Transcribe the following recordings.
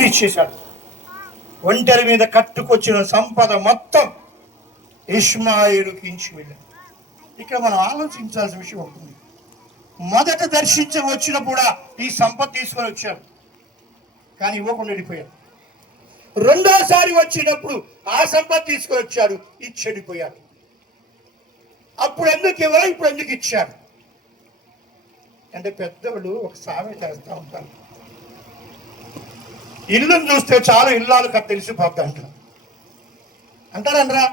పూర్తిగా ఇచ్చేశాడు. ఒంటెల మీద కట్టుకొచ్చిన సంపద మొత్తం ఇష్మాయేలుకి ఇచ్చి వెళ్ళాడు. ఇక్కడ మనం ఆలోచించాల్సిన విషయం ఉంటుంది. మొదట వచ్చినప్పుడు కూడా ఈ సంపద తీసుకొని వచ్చాడు, కానీ ఇవ్వకుండా వెళ్ళిపోయాడు. రెండోసారి వచ్చినప్పుడు ఆ సంపద తీసుకొని వచ్చాడు, ఇచ్చి వెళ్ళిపోయాడు. అప్పుడు ఎందుకు ఇవ్వరా, ఇప్పుడు ఎందుకు ఇచ్చాడు అంటే పెద్దవాళ్ళు ఒక సామెత చేస్తూ ఉంటారు. ఇల్లును చూస్తే చాలా ఇల్లాలు తెలిసిపోతా అంటారు అంటారనరా.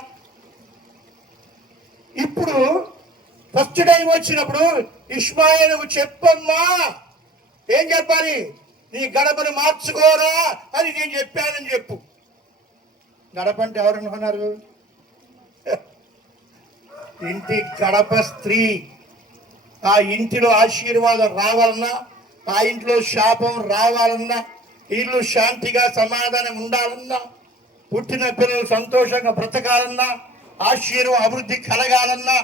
ఇప్పుడు ఫస్ట్ టైం వచ్చినప్పుడు ఇష్మాయేలుకు చెప్పమ్మా, ఏం చెప్పాలి, నీ గడపను మార్చుకోరా అని నేను చెప్పానని చెప్పు. గడప అంటే ఎవరనుకున్నారు? ఇంటి గడప స్త్రీ. ఆ ఇంటిలో ఆశీర్వాదం రావాలన్నా, ఆ ఇంట్లో శాపం రావాలన్నా, ఇల్లు శాంతిగా సమాధానం ఉండాలన్నా, పుట్టిన పిల్లలు సంతోషంగా బ్రతకాలన్నా, ఆశీర్వాద అభివృద్ధి కలగాలన్నా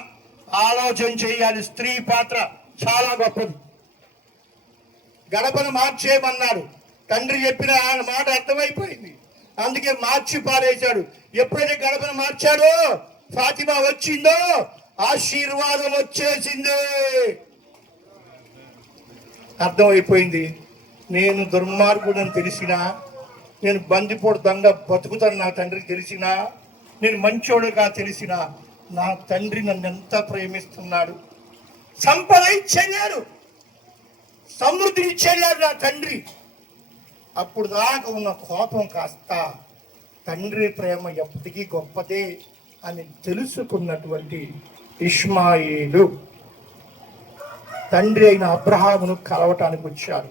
ఆలోచన చేయాలి. స్త్రీ పాత్ర చాలా గొప్పది. గడపను మార్చేయమన్నాడు. తండ్రి చెప్పిన మాట అర్థమైపోయింది, అందుకే మార్చి పారేశాడు. ఎప్పుడైతే గడపను మార్చాడో, ఫాతిమా వచ్చిందో, ఆశీర్వాదం వచ్చేసింది. అర్థమైపోయింది. నేను దుర్మార్గుడని తెలిసినా, నేను బందిపోటు దొంగ బతుకుతాను నా తండ్రికి తెలిసినా, నేను మంచోడుగా తెలిసినా, నా తండ్రి నన్ను ఎంత ప్రేమిస్తున్నాడు. సంపద ఇచ్చేయాడు, సమృద్ధి ఇచ్చేయాడు నా తండ్రి. అప్పుడు దాకా ఉన్న కోపం కాస్త తండ్రి ప్రేమ ఎప్పటికీ గొప్పదే అని తెలుసుకున్నటువంటి ఇష్మాయేలు తండ్రి అయిన అబ్రహామును కలవటానికి వచ్చాడు.